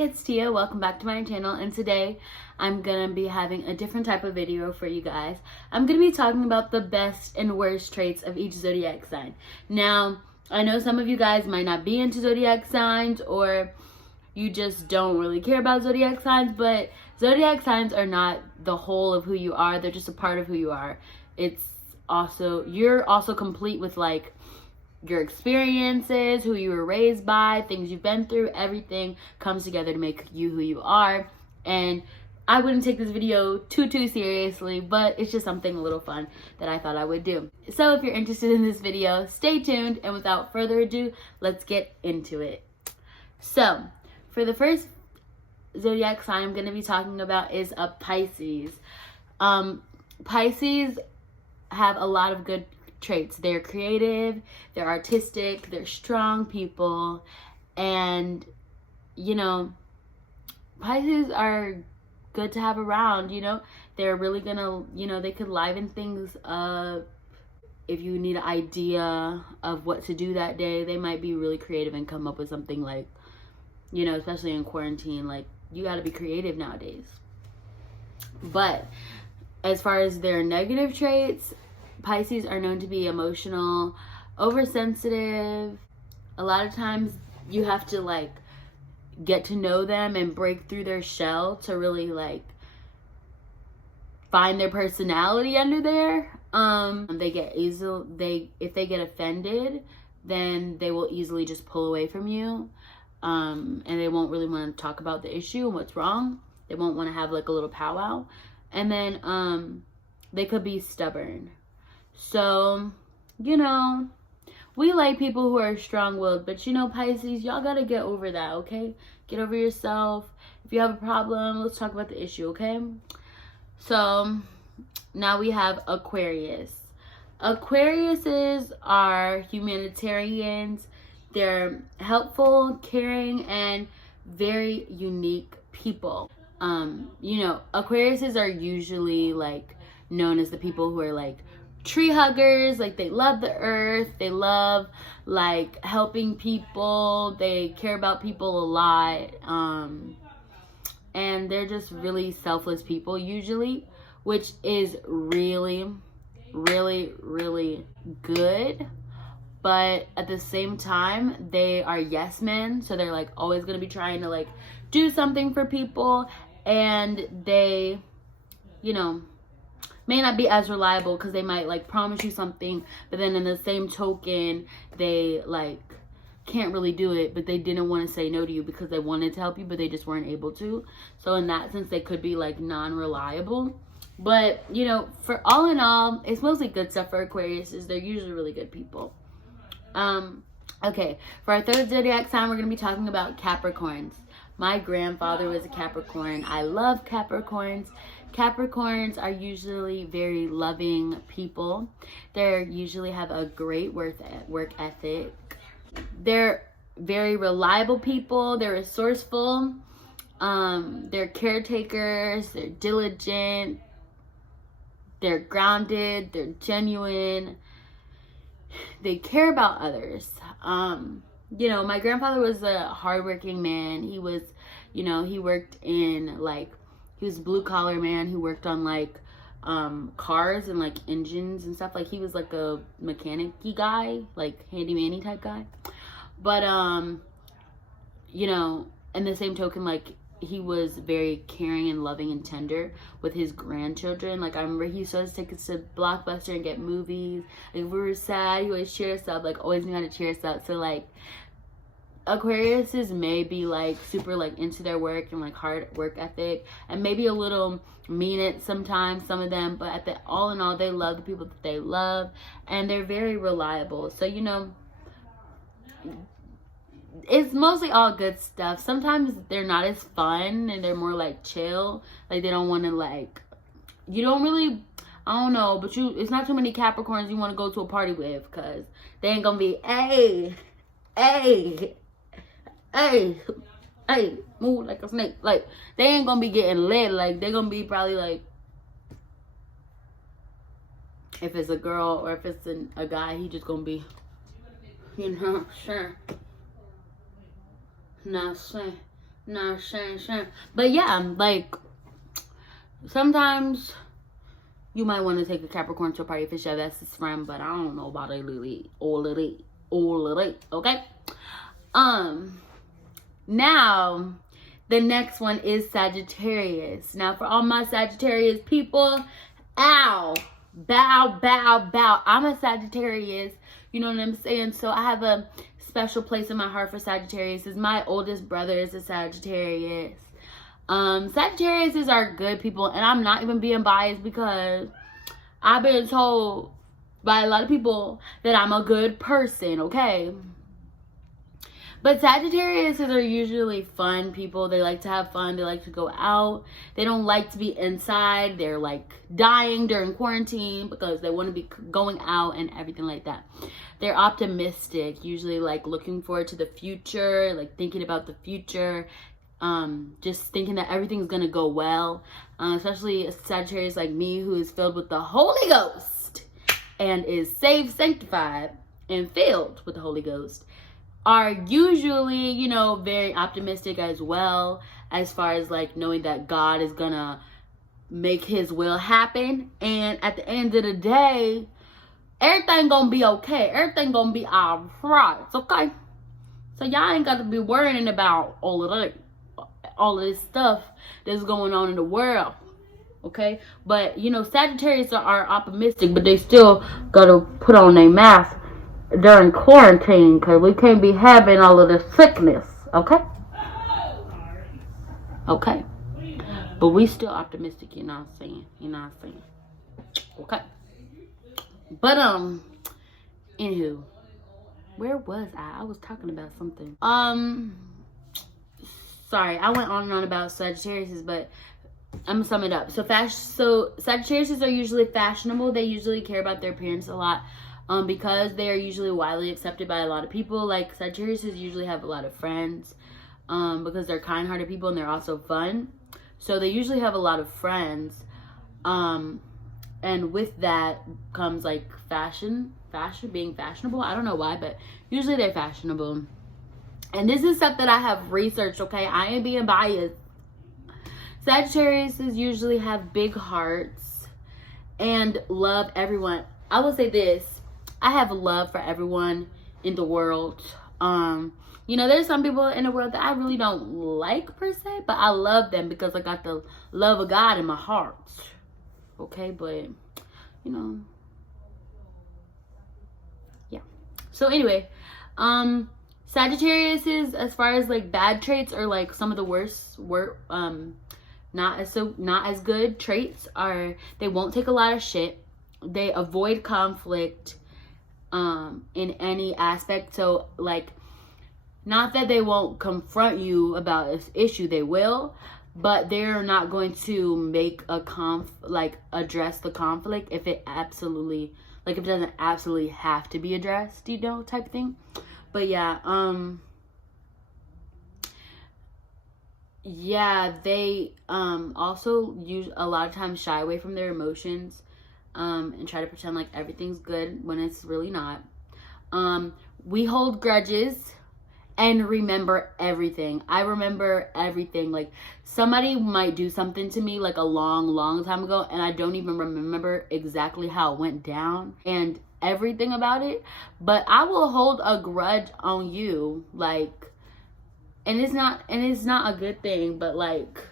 it's Tia. Welcome back to my channel, and today I'm gonna be having a different type of video for you guys. I'm gonna be talking about the best and worst traits of each zodiac sign. Now, I know some of you guys might not be into zodiac signs, or you just don't really care about zodiac signs, but zodiac signs are not the whole of who you are. They're just a part of who you are. You're also complete with like your experiences, who you were raised by, things you've been through. Everything comes together to make you who you are. And I wouldn't take this video too seriously, but it's just something a little fun that I thought I would do. So if you're interested in this video, stay tuned, and without further ado, let's get into it. So for the first zodiac sign I'm going to be talking about is a Pisces. Pisces have a lot of good traits. They're creative, they're artistic, they're strong people, and you know, Pisces are good to have around. You know, they're really gonna, you know, they could liven things up. If you need an idea of what to do that day, they might be really creative and come up with something, like, you know, especially in quarantine, like, you got to be creative nowadays. But as far as their negative traits, Pisces are known to be emotional, oversensitive. A lot of times you have to like get to know them and break through their shell to really like find their personality under there. If they get offended, then they will easily just pull away from you. And they won't really want to talk about the issue and what's wrong. They won't want to have like a little powwow. And then they could be stubborn. So, you know, we like people who are strong-willed, but you know, Pisces, y'all gotta get over that, okay? Get over yourself. If you have a problem, let's talk about the issue, okay? So, now we have Aquarius. Aquariuses are humanitarians. They're helpful, caring, and very unique people. You know, Aquariuses are usually like known as the people who are like tree huggers. Like, they love the earth, they love like helping people, they care about people a lot, and they're just really selfless people usually, which is really good. But at the same time, they are yes men, so they're like always gonna be trying to like do something for people, and they, you know, may not be as reliable because they might like promise you something, but then in the same token, they like can't really do it, but they didn't want to say no to you because they wanted to help you, but they just weren't able to. So in that sense, they could be like non-reliable. But you know, for all in all, it's mostly good stuff for Aquarius. They're usually really good people. Okay, for our third zodiac sign, we're going to be talking about Capricorns. My grandfather was a Capricorn. I love Capricorns. Capricorns are usually very loving people. They usually have a great work ethic. They're very reliable people. They're resourceful. They're caretakers. They're diligent. They're grounded. They're genuine. They care about others. You know, my grandfather was a hardworking man. He was, you know, he worked in like, he was a blue collar man who worked on like cars and like engines and stuff. Like, he was like a mechanic-y guy, like handyman-y type guy. But you know, in the same token, like, he was very caring and loving and tender with his grandchildren. Like, I remember he used to take us to Blockbuster and get movies. Like, if we were sad, he always cheer us up, like always knew how to cheer us up. So like, Aquariuses may be like super like into their work and like hard work ethic, and maybe a little mean it sometimes, some of them, but all in all, they love the people that they love, and they're very reliable. So, you know, it's mostly all good stuff. Sometimes they're not as fun, and they're more like chill. Like, they don't want to like, you don't really, I don't know, but it's not too many Capricorns you want to go to a party with, because they ain't gonna be, hey, move like a snake. Like, they ain't gonna be getting lit. Like, they're gonna be probably like, if it's a girl or if it's a guy, he just gonna be, you know, sure. Nah, sure. Nah, same. But yeah, like, sometimes you might want to take a Capricorn to a party if it's your bestest friend, but I don't know about all of it, okay? Now, the next one is Sagittarius. Now, for all my Sagittarius people, bow. I'm a Sagittarius, you know what I'm saying? So I have a special place in my heart for Sagittarius. My oldest brother is a Sagittarius. Sagittarius are good people, and I'm not even being biased because I've been told by a lot of people that I'm a good person, okay? But Sagittarius are usually fun people. They like to have fun. They like to go out. They don't like to be inside. They're like dying during quarantine because they want to be going out and everything like that. They're optimistic, usually like looking forward to the future, like thinking about the future, just thinking that everything's going to go well. Especially a Sagittarius like me who is filled with the Holy Ghost and is saved, sanctified, and filled with the Holy Ghost. Are usually, you know, very optimistic as well, as far as like knowing that God is gonna make his will happen, and at the end of the day, everything gonna be okay. Everything gonna be all right. It's okay. So y'all ain't got to be worrying about all of this stuff that's going on in the world, okay? But you know, Sagittarius are optimistic, but they still gotta put on their mask during quarantine because we can't be having all of this sickness, okay? Okay. But we still optimistic, you know what I'm saying? Okay. But, anywho, where was I? I was talking about something. Sorry, I went on and on about Sagittarius, but I'm gonna sum it up. So Sagittarius are usually fashionable. They usually care about their appearance a lot. Because they are usually widely accepted by a lot of people. Like, Sagittarius usually have a lot of friends, because they're kind-hearted people and they're also fun. So they usually have a lot of friends. And with that comes, like, fashion, being fashionable. I don't know why, but usually they're fashionable. And this is stuff that I have researched, okay? I ain't being biased. Sagittarius usually have big hearts and love everyone. I will say this. I have love for everyone in the world. You know, there's some people in the world that I really don't like per se, but I love them because I got the love of God in my heart. Okay, but you know, yeah. So anyway, Sagittarius is, as far as like bad traits or like some of the worst not as good traits are, they won't take a lot of shit. They avoid conflict in any aspect. So like, not that they won't confront you about this issue, they will, but they're not going to make a address the conflict if it absolutely, like, if it doesn't absolutely have to be addressed, you know, type of thing. But yeah, they also use a lot of times shy away from their emotions. And try to pretend like everything's good when it's really not. We hold grudges and remember everything. I remember everything. Like, somebody might do something to me like a long time ago, and I don't even remember exactly how it went down and everything about it. But I will hold a grudge on you, like, and it's not a good thing, but like,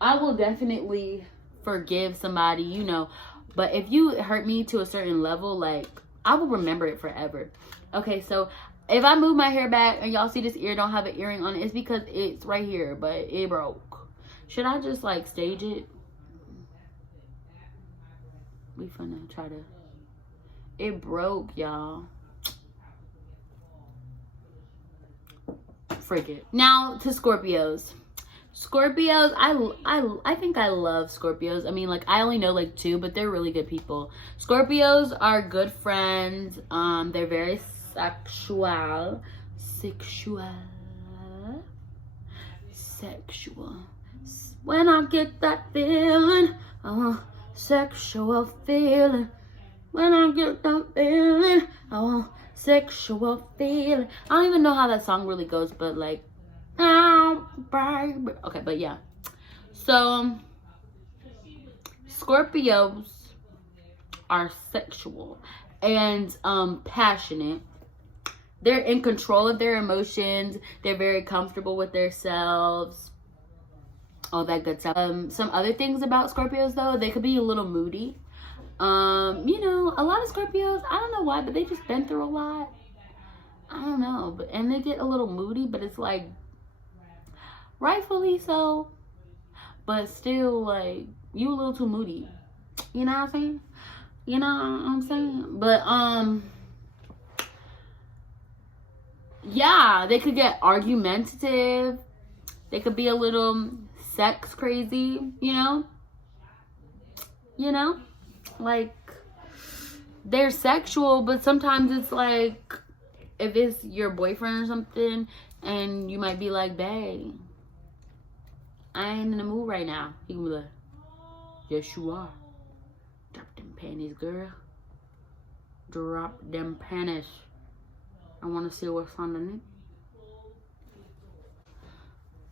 I will definitely forgive somebody, you know, but if you hurt me to a certain level, like, I will remember it forever. Okay, so if I move my hair back and y'all see this ear don't have an earring on it, it's because it's right here, but it broke. Should I just like stage it? We finna try to. It broke, y'all. Frick it. Now to Scorpios. Scorpios, I think I love Scorpios. I mean, like, I only know like 2, but they're really good people. Scorpios are good friends. They're very sexual. When I get that feeling, sexual feeling. When I get that feeling, sexual feeling. I don't even know how that song really goes, but like, baby. Okay, but yeah. So, Scorpios are sexual and passionate. They're in control of their emotions. They're very comfortable with themselves. All that good stuff. Some other things about Scorpios, though, they could be a little moody. You know, a lot of Scorpios, I don't know why, but they just been through a lot. I don't know, and they get a little moody, but it's like rightfully so, but still, like, you a little too moody. You know what I'm saying? You know what I'm saying? But yeah, they could get argumentative. They could be a little sex crazy, you know? You know? Like, they're sexual, but sometimes it's like, if it's your boyfriend or something, and you might be like, babe, I ain't in the mood right now. He can be like, yes, you are. Drop them panties, girl. Drop them panties. I want to see what's underneath.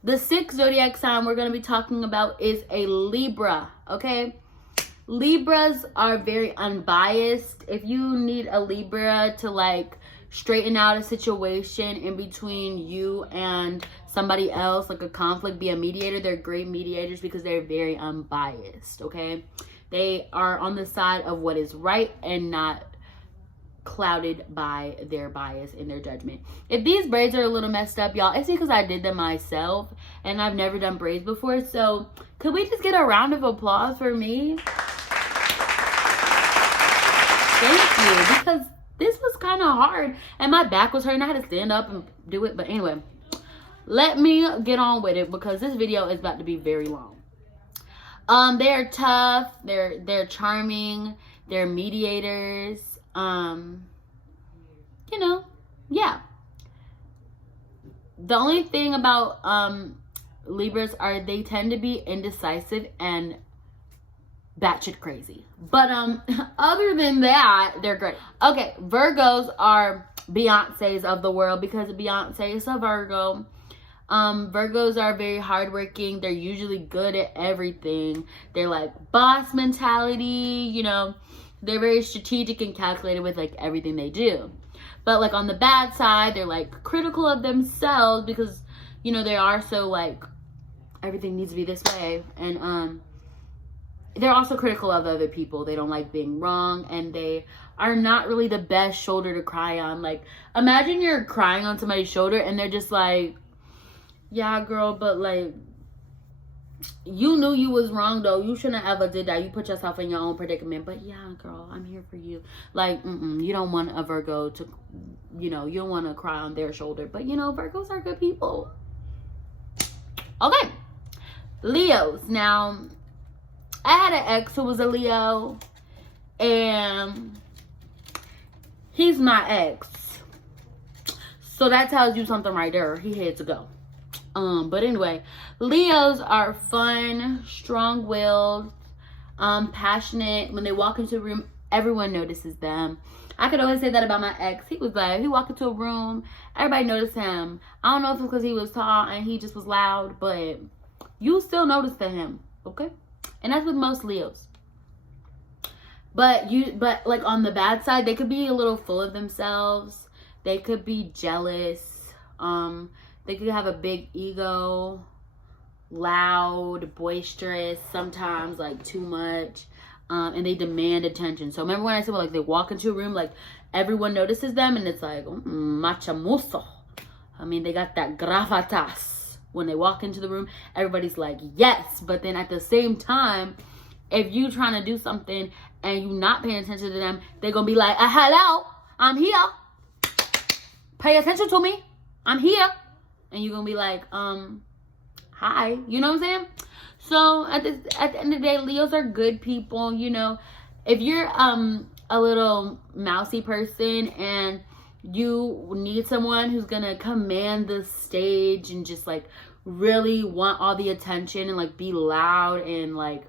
The sixth zodiac sign we're going to be talking about is a Libra, okay? Libras are very unbiased. If you need a Libra to, like, straighten out a situation in between you and somebody else, like a conflict, be a mediator, they're great mediators because they're very unbiased, okay? They are on the side of what is right and not clouded by their bias and their judgment. If these braids are a little messed up, y'all, it's because I did them myself and I've never done braids before. So could we just get a round of applause for me? Thank you, because this was kind of hard and my back was hurting. I had to stand up and do it. But anyway, let me get on with it because this video is about to be very long. They're tough, they're charming, they're mediators. You know, yeah. The only thing about Libras are they tend to be indecisive and batshit crazy. But other than that, they're great. Okay, Virgos are Beyonces of the world because Beyonce is a Virgo. Virgos are very hardworking. They're usually good at everything. They're like boss mentality, you know. They're very strategic and calculated with like everything they do. But like on the bad side, they're like critical of themselves because, you know, they are so like everything needs to be this way. And they're also critical of other people. They don't like being wrong, and they are not really the best shoulder to cry on. Like, imagine you're crying on somebody's shoulder and they're just like, yeah, girl, but like, you knew you was wrong though. You shouldn't have ever did that. You put yourself in your own predicament. But yeah, girl, I'm here for you. Like, you don't want a Virgo to, you know, you don't want to cry on their shoulder. But, you know, Virgos are good people. Okay. Leos. Now, I had an ex who was a Leo. And he's my ex. So that tells you something right there. He had to go. But anyway, Leos are fun, strong-willed, passionate. When they walk into a room, everyone notices them. I could always say that about my ex. He was like, he walked into a room, everybody noticed him. I don't know if it's because he was tall and he just was loud, but you still noticed him, okay? And that's with most Leos. But like on the bad side, they could be a little full of themselves. They could be jealous. They could have a big ego, loud, boisterous, sometimes like too much, and they demand attention. So remember when I said, well, like they walk into a room, like everyone notices them, and it's like, machamuso. I mean, they got that gravatas. When they walk into the room, everybody's like, yes. But then at the same time, if you trying to do something and you not paying attention to them, they're going to be like, hello, I'm here. Pay attention to me. I'm here. And you're going to be like, hi. You know what I'm saying? So at the end of the day, Leos are good people. You know, if you're a little mousy person and you need someone who's going to command the stage and just like really want all the attention and like be loud and like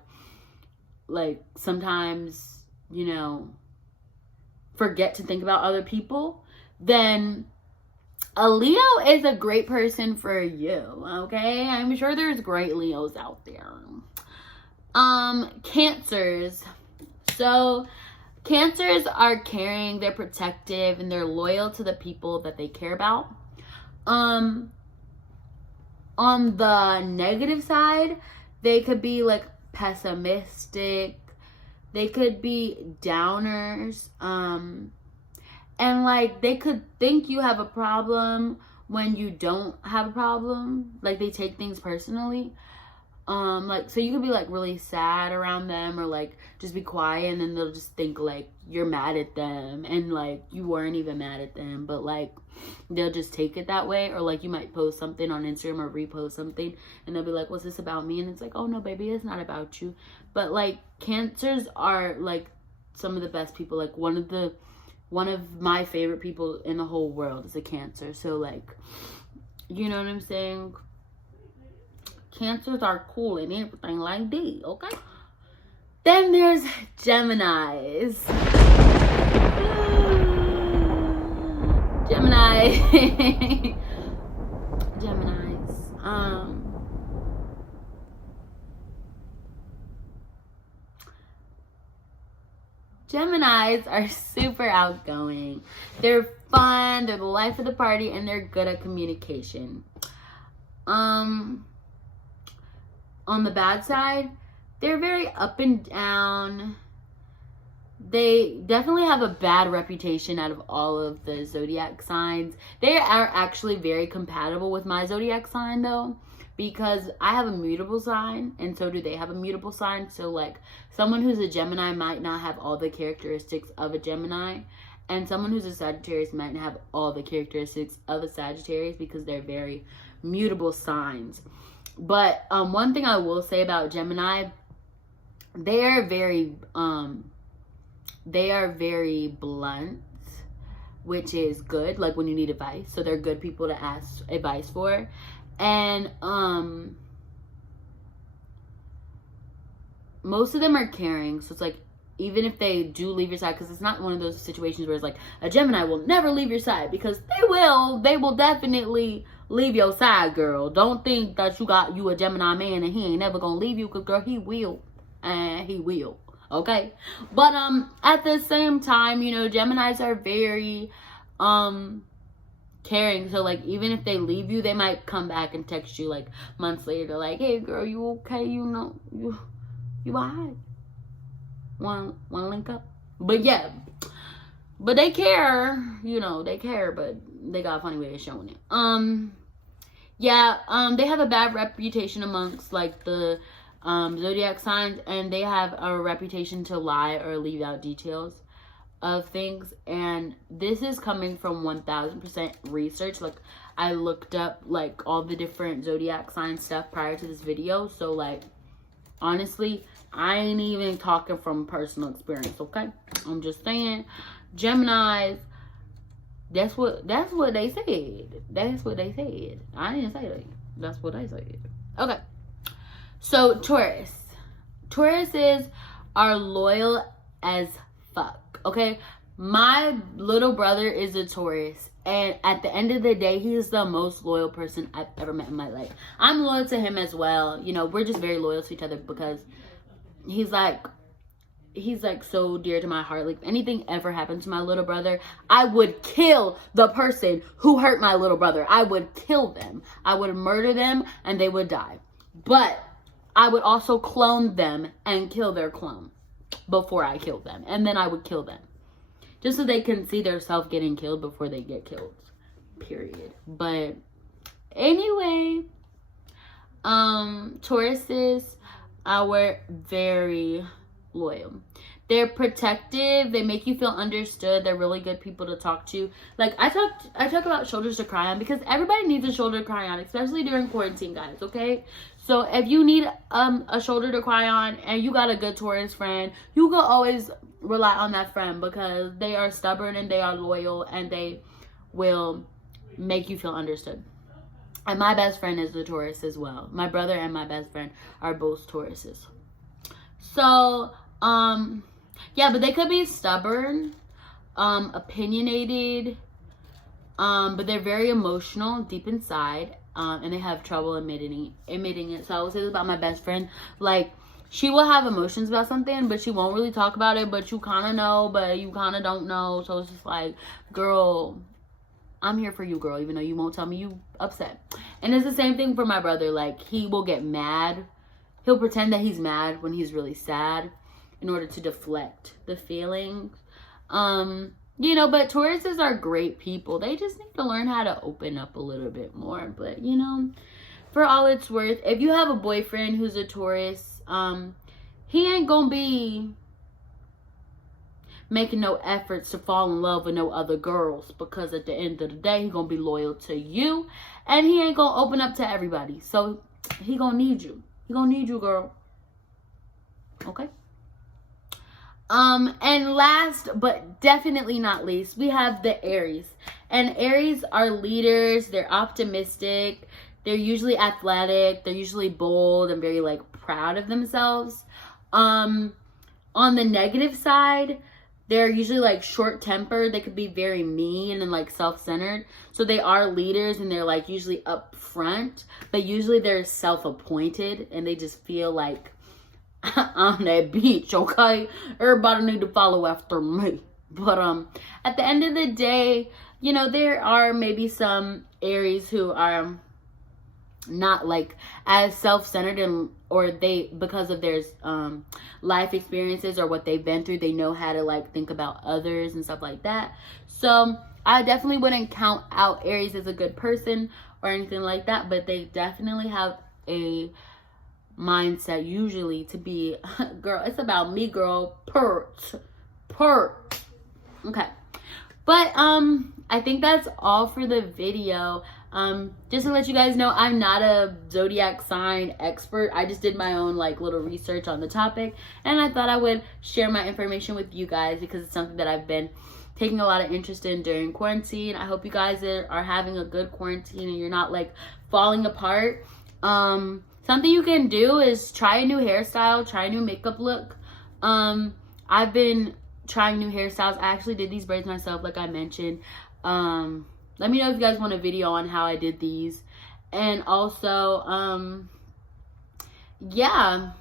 sometimes, you know, forget to think about other people, then a Leo is a great person for you, okay? I'm sure there's great Leos out there. Cancers. So, Cancers are caring, they're protective, and they're loyal to the people that they care about. On the negative side, they could be like pessimistic. They could be downers. And like they could think you have a problem when you don't have a problem. Like they take things personally. Like, so you could be like really sad around them, or like just be quiet, and then they'll just think like you're mad at them, and like you weren't even mad at them, but like they'll just take it that way. Or like you might post something on Instagram or repost something, and they'll be like, what's this about me? And it's like, oh no baby, it's not about you. But like Cancers are like some of the best people. Like one of my favorite people in the whole world is a Cancer. So like, you know what I'm saying? Cancers are cool and everything like that, okay? Then there's Geminis. Gemini. Geminis. Geminis are super outgoing. They're fun, they're the life of the party, and they're good at communication. On the bad side, they're very up and down. They definitely have a bad reputation out of all of the zodiac signs. They are actually very compatible with my zodiac sign though, because I have a mutable sign and so do they have a mutable sign. So like someone who's a Gemini might not have all the characteristics of a Gemini, and someone who's a Sagittarius might not have all the characteristics of a Sagittarius, because they're very mutable signs. But one thing I will say about Gemini, they are very blunt, which is good, like when you need advice. So they're good people to ask advice for. And most of them are caring. So it's like, even if they do leave your side, because it's not one of those situations where it's like a Gemini will never leave your side, because they will definitely leave your side, girl. Don't think that you a Gemini man and he ain't never gonna leave you, because girl, he will. And he will. Okay? But at the same time, you know, Geminis are very caring. So like even if they leave you, they might come back and text you like months later, like, hey girl, you okay? You know, you alright? Wanna link up? But yeah. But they care, you know, they care, but they got a funny way of showing it. They have a bad reputation amongst like the zodiac signs, and they have a reputation to lie or leave out details of things. And this is coming from 1000% research. Like I looked up like all the different zodiac sign stuff prior to this video, so like honestly, I ain't even talking from personal experience, okay? I'm just saying, Geminis, that's what they said. That's what they said. I didn't say that. That's what they said. Okay. So, Taurus. Tauruses are loyal as fuck, okay? My little brother is a Taurus, and at the end of the day, he is the most loyal person I've ever met in my life. I'm loyal to him as well. You know, we're just very loyal to each other, because he's like so dear to my heart. Like if anything ever happened to my little brother, I would kill the person who hurt my little brother. I would kill them. I would murder them and they would die. But I would also clone them and kill their clone before I killed them. And then I would kill them, just so they can see their self getting killed before they get killed. Period. But anyway, Tauruses are very loyal. They're protective. They make you feel understood. They're really good people to talk to. Like I talk about shoulders to cry on, because everybody needs a shoulder to cry on, especially during quarantine, guys, okay? So if you need a shoulder to cry on and you got a good Taurus friend, you can always rely on that friend, because they are stubborn and they are loyal and they will make you feel understood. And my best friend is a Taurus as well. My brother and my best friend are both Tauruses. So, yeah, but they could be stubborn, opinionated, But they're very emotional deep inside, and they have trouble admitting it. So I would say this about my best friend. Like, she will have emotions about something, but she won't really talk about it, but you kind of know, but you kind of don't know. So it's just like, girl, I'm here for you, girl, even though you won't tell me you upset. And it's the same thing for my brother. Like, he will get mad. He'll pretend that he's mad when he's really sad in order to deflect the feelings. You know, but Tauruses are great people. They just need to learn how to open up a little bit more. But, you know, for all it's worth, if you have a boyfriend who's a Taurus, he ain't gonna be making no efforts to fall in love with no other girls, because at the end of the day, he gonna be loyal to you, and he ain't gonna open up to everybody. So he gonna need you. He gonna need you, girl. Okay. And last but definitely not least, we have the Aries. And Aries are leaders. They're optimistic. They're usually athletic. They're usually bold and very, like, proud of themselves. On the negative side, they're usually, like, short-tempered. They could be very mean and, like, self-centered. So they are leaders, and they're, like, usually up front. But usually they're self-appointed, and they just feel like, on that beach, okay? Everybody need to follow after me. But at the end of the day, you know, there are maybe some Aries who are not, like, as self-centered, and or they, because of their life experiences or what they've been through, they know how to, like, think about others and stuff like that. So I definitely wouldn't count out Aries as a good person or anything like that, but they definitely have a mindset usually to be, girl, it's about me, girl, pert. Okay, but I think that's all for the video. Just to let you guys know, I'm not a zodiac sign expert. I just did my own, like, little research on the topic, and I thought I would share my information with you guys because it's something that I've been taking a lot of interest in during quarantine. I hope you guys are having a good quarantine and you're not, like, falling apart. Something you can do is try a new hairstyle, try a new makeup look. I've been trying new hairstyles. I actually did these braids myself, like I mentioned. Let me know if you guys want a video on how I did these. And also, yeah,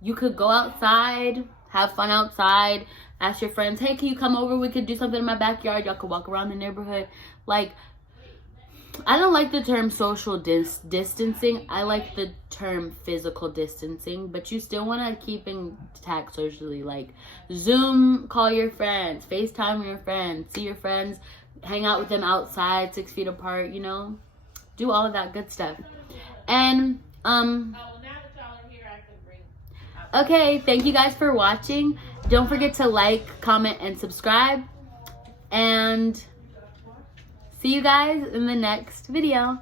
you could go outside, have fun outside, ask your friends, hey, can you come over? We could do something in my backyard. Y'all could walk around the neighborhood. Like, I don't like the term social distancing. I like the term physical distancing, but you still want to keep intact socially. Like, Zoom, call your friends, FaceTime your friends, see your friends, hang out with them outside 6 feet apart, you know, do all of that good stuff. And okay, thank you guys for watching. Don't forget to like, comment, and subscribe, and see you guys in the next video.